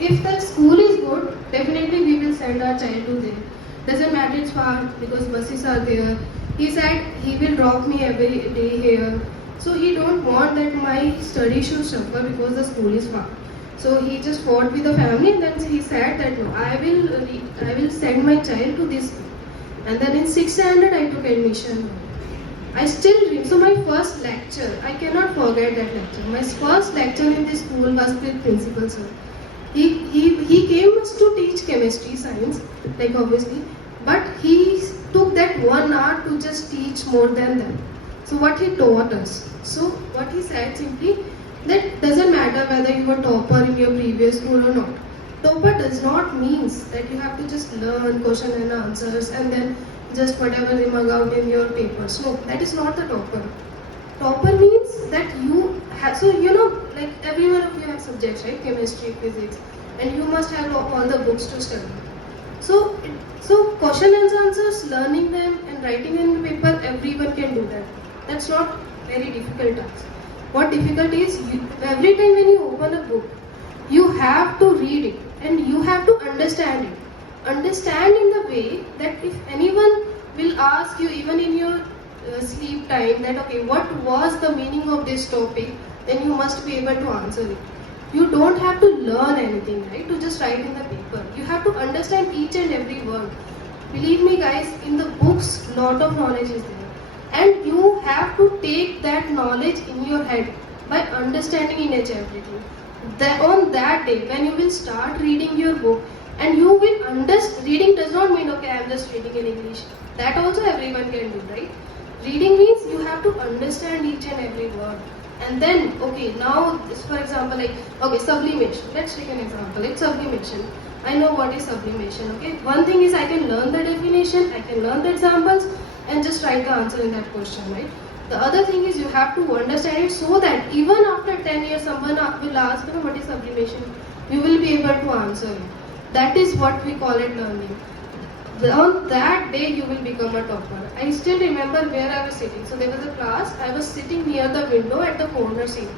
if the school is good, definitely we will send our child to there. Doesn't matter it's far because buses are there. He said he will drop me every day here. So he don't want that my study should suffer because the school is far. So he just fought with the family and then he said that no, I will send my child to this school. And then in 6th standard I took admission. I still dream. So my first lecture, I cannot forget that lecture. My first lecture in this school was with principal sir. He came to teach chemistry, science, like obviously, but he took that 1 hour to just teach more than that. So what he taught us. So what he said simply that doesn't matter whether you were topper in your previous school or not. Topper does not means that you have to just learn question and answers and then just whatever they mug out in your papers. No, that is not the topper. Topper means that you have, so you know, like every one of you have subjects, right? Chemistry, physics, and you must have all the books to study. So, so question and answers, learning them and writing in the paper, everyone can do that. That's not very difficult task. What difficult is, every time when you open a book, you have to read it and you have to understand it. Understand in the way that if anyone will ask you even in your sleep time that okay, what was the meaning of this topic, then you must be able to answer it. You don't have to learn anything, right, to just write in the paper. You have to understand each and every word. Believe me guys, in the books, lot of knowledge is there. And you have to take that knowledge in your head by understanding in each everything. On that day, when you will start reading your book, and you will understand, reading does not mean okay, I am just reading in English. That also everyone can do, right? Reading means you have to understand each and every word. And then, okay, now, for example, like, okay, sublimation. Let's take an example, like sublimation. I know what is sublimation, okay? One thing is I can learn the definition, I can learn the examples, and just write the answer in that question, right? The other thing is you have to understand it so that even after 10 years, someone will ask, you know, what is sublimation? You will be able to answer it. That is what we call it learning. On that day, you will become a topper. I still remember where I was sitting. So there was a class. I was sitting near the window at the corner seat,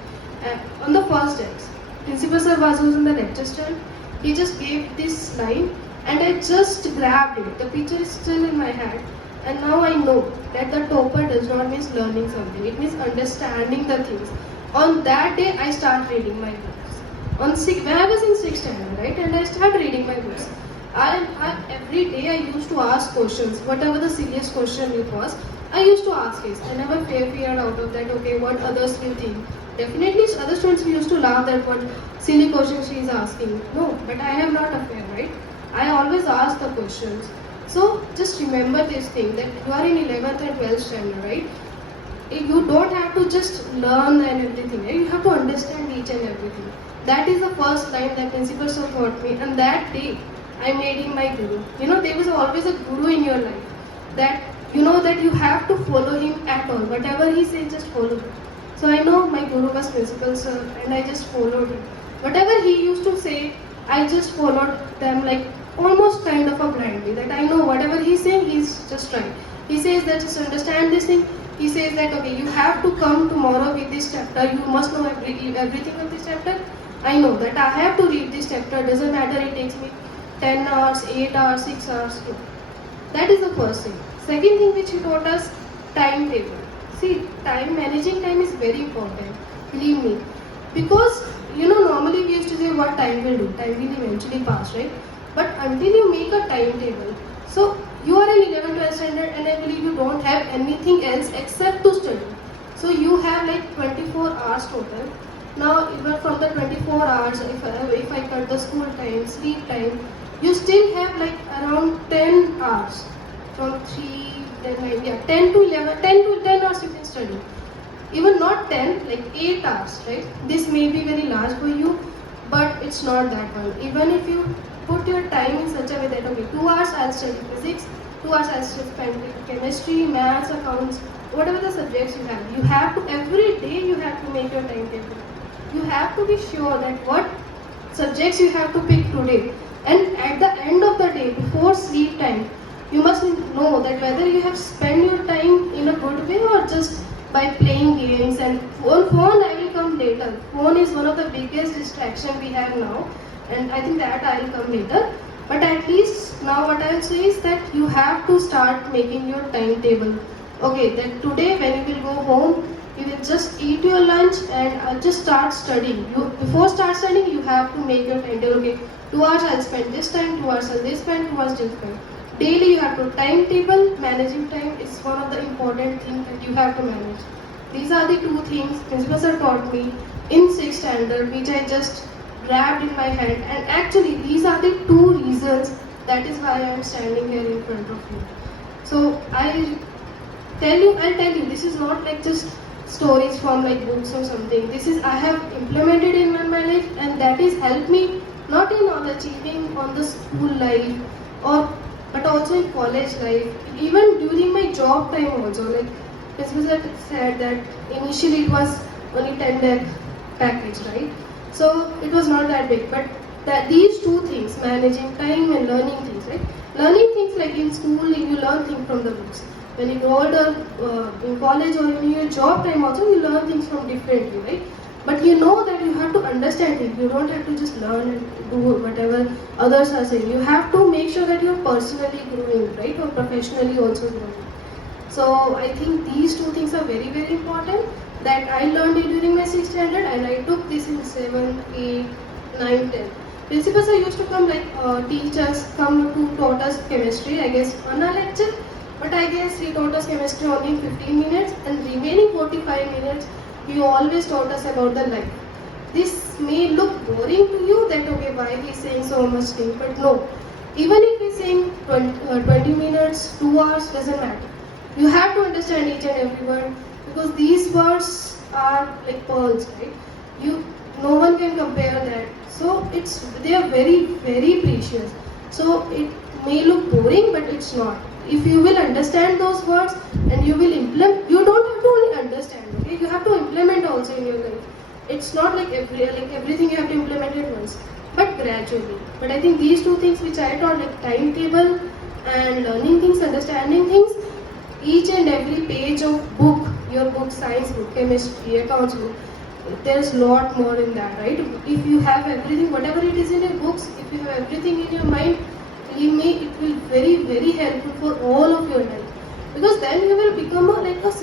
on the first desk. Principal sir was in the lecture stand. He just gave this line, and I just grabbed it. The picture is still in my head, and now I know that the topper does not mean learning something. It means understanding the things. On that day, I start reading my books. When I was in 6th standard, right, and I started reading my books. Every day I used to ask questions, whatever the silliest question it was, I used to ask it. I never feared out of that, okay, what others will think. Definitely other students used to laugh at what silly questions she is asking. No, but I am not afraid, right? I always ask the questions. So just remember this thing that you are in 11th and 12th standard, right? You don't have to just learn and everything, right? You have to understand each and everything. That is the first line that principal sir taught me, and that day I made him my guru. You know, there was always a guru in your life that you know that you have to follow him at all. Whatever he says, just follow him. So I know my guru was principal sir, and I just followed him. Whatever he used to say, I just followed them like almost kind of a blindly. That I know whatever he's saying, he's just right. He says that just understand this thing. He says that okay, you have to come tomorrow with this chapter. You must know everything of this chapter. I know that I have to read this chapter. Doesn't matter. It takes me 10 hours, 8 hours, 6 hours. No. That is the first thing. Second thing which he taught us, timetable. See, managing time is very important. Believe me. Because, you know, normally we used to say what time will do. Time will eventually pass, right? But until you make a timetable, so you are in 11th, 12th standard and I believe you don't have anything else except to study. So you have like 24 hours total. Now, even from the 24 hours, if I cut the school time, sleep time, you still have like around 10 hours. From 3, then 9, yeah, 10 to 11, 10 to 10 hours you can study. Even not 10, like 8 hours, right? This may be very large for you, but it's not that one. Even if you put your time in such a way that, okay, 2 hours I'll study physics, 2 hours I'll study chemistry, maths, accounts, whatever the subjects you have to, every day you have to make your timetable. You have to be sure that what subjects you have to pick today. And at the end of the day, before sleep time, you must know that whether you have spent your time in a good way or just by playing games. And phone I will come later. Phone is one of the biggest distraction we have now. and I think that I'll come later. But at least now what I'll say is that you have to start making your timetable. Okay, that today when you will go home, you will just eat your lunch and just start studying. You before start studying, you have to make your timetable. Okay, 2 hours I'll spend this time, 2 hours I'll this spend, 2 hours this spend. Daily you have to timetable. Managing time is one of the important things that you have to manage. These are the two things principal sir taught me in 6th standard, which I just grabbed in my hand. And actually, these are the two reasons that is why I am standing here in front of you. So I'll tell you, this is not like just stories from like books or something. This is I have implemented in my life, and that is helped me not in on achieving on the school life or but also in college life, even during my job time also. Like Principal said that initially it was only 10 lakh package, right? So it was not that big, but that these two things, managing time and learning things, right? Learning things like in school, you learn things from the books. When you grow older, in college or in your job time also, you learn things from differently, right? But you know that you have to understand it. You don't have to just learn and do whatever others are saying. You have to make sure that you're personally growing, right? Or professionally also growing. So I think these two things are very, very important that I learned it during my 6th standard, and I took this in 7, 8, 9, 10. Principals are used to come like teach us, come to taught us chemistry, I guess, on a lecture. But I guess he taught us chemistry only in 15 minutes, and remaining 45 minutes, he always taught us about the life. This may look boring to you that, okay, why he's saying so much thing, but no. Even if he's saying 20 minutes, 2 hours, doesn't matter. You have to understand each and every word, because these words are like pearls, right? No one can compare that. So they are very, very precious. So it may look boring, but it's not. If you will understand those words and you will implement, you don't have to only understand, okay? You have to implement also in your life. It's not like everything you have to implement at once, but gradually. But I think these two things which I taught, like timetable and learning things, understanding things, each and every page of book, your book, science book, chemistry, accounts book, there's a lot more in that, right? If you have everything, whatever it is in your books, if you have everything in your mind, believe me, it will very, very helpful for all of your life. Because then you will become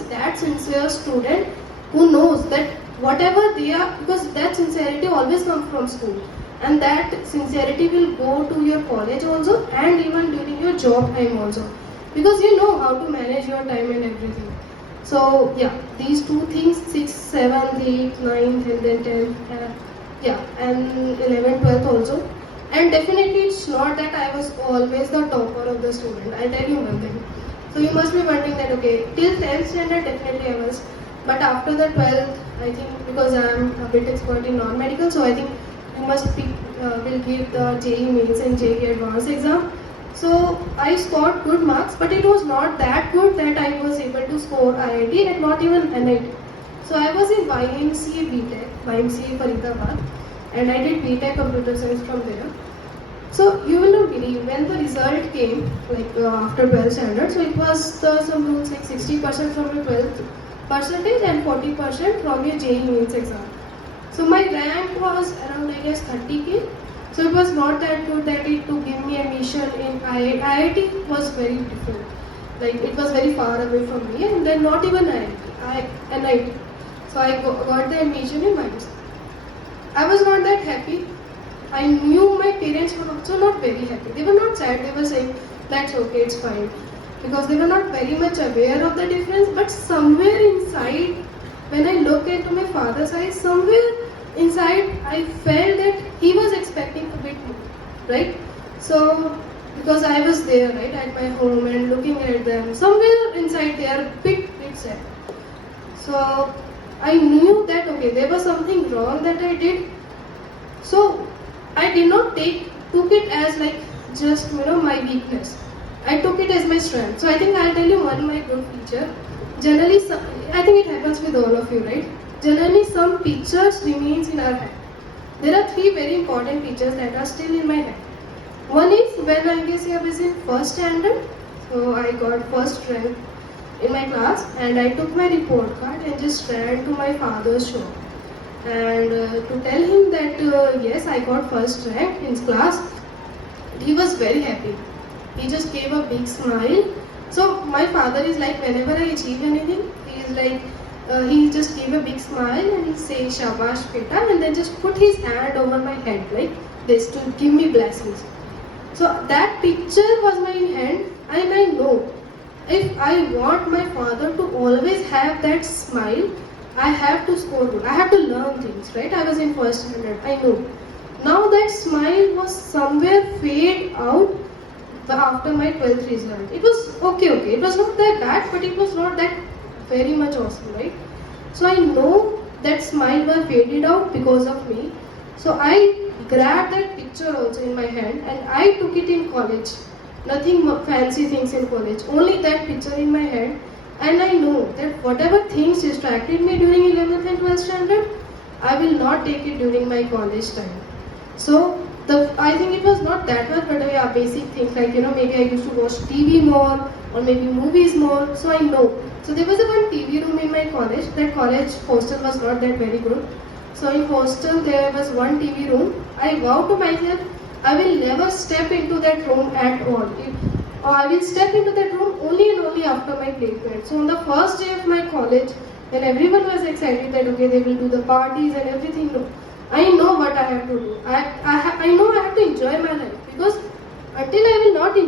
that sincere student who knows that whatever they are, because that sincerity always comes from school. And that sincerity will go to your college also, and even during your job time also. Because you know how to manage your time and everything. So yeah, these two things, 6, 7, 8, 9, and then 10, and 11, 12 also. And definitely it's not that I was always the topper of the student. I'll tell you one thing. So you must be wondering that, okay, till 10th standard definitely I was. But after the 12th, I think because I am a bit expert in non-medical, so I think you will give the JEE Mains and JEE Advanced exam. So I scored good marks, but it was not that good that I was able to score IIT and not even NIT. So I was in YMCA BTech, YMCA Faridabad, and I did BTech Computer Science from there. So you will not believe when the result came, after 12th standard. So it was some rules like 60% from your 12th percentage and 40% from your JEE Mains exam. So my rank was around, I guess, 30k. So it was not that good that it to give me admission in IIT. IIT was very different. Like it was very far away from me, and then not even NIT. So I got the admission in Mines. I was not that happy. I knew my parents were also not very happy. They were not sad. They were saying that's okay, it's fine, because they were not very much aware of the difference. But somewhere inside, when I look into my father's eyes, somewhere inside I felt that he was expecting a bit more, right? So because I was there, right, at my home and looking at them, somewhere inside they are a bit sad. So I knew that, okay, there was something wrong that I did. So I did not took it as like just my weakness. I took it as my strength. So I think I'll tell you one my good feature. Generally, I think it happens with all of you, right? Generally, some pictures remains in our head. There are 3 very important features that are still in my head. One is when I guess I was in 1st standard, so I got first rank in my class, and I took my report card and just ran to my father's shop. and to tell him that yes, I got first rank in class. He was very happy. He just gave a big smile. So my father is like, whenever I achieve anything, he is like, he just gave a big smile and he say shabash beta, and then just put his hand over my head like this to give me blessings. So that picture was my hand, and I know if I want my father to always have that smile, I have to score good. I have to learn things, right? I was in first standard. I know. Now that smile was somewhere fade out after my 12th result. It was okay. It was not that bad, but it was not that very much awesome, right? So I know that smile was faded out because of me. So I grabbed that picture also in my hand and I took it in college. Nothing fancy things in college, only that picture in my hand. And I know that whatever things distracted me during 11th and 12th standard, I will not take it during my college time. So I think it was not that much, but yeah, basic things like maybe I used to watch TV more or maybe movies more. So I know. So there was a one TV room in my college. That college hostel was not that very good. So in hostel there was one TV room. I vowed to myself I will never step into that room at all. Or I will step into that room only and only after my placement. So on the first day of my college, when everyone was excited that okay they will do the parties and everything, no. I know what I have to do. I know I have to enjoy my life because until I will not enjoy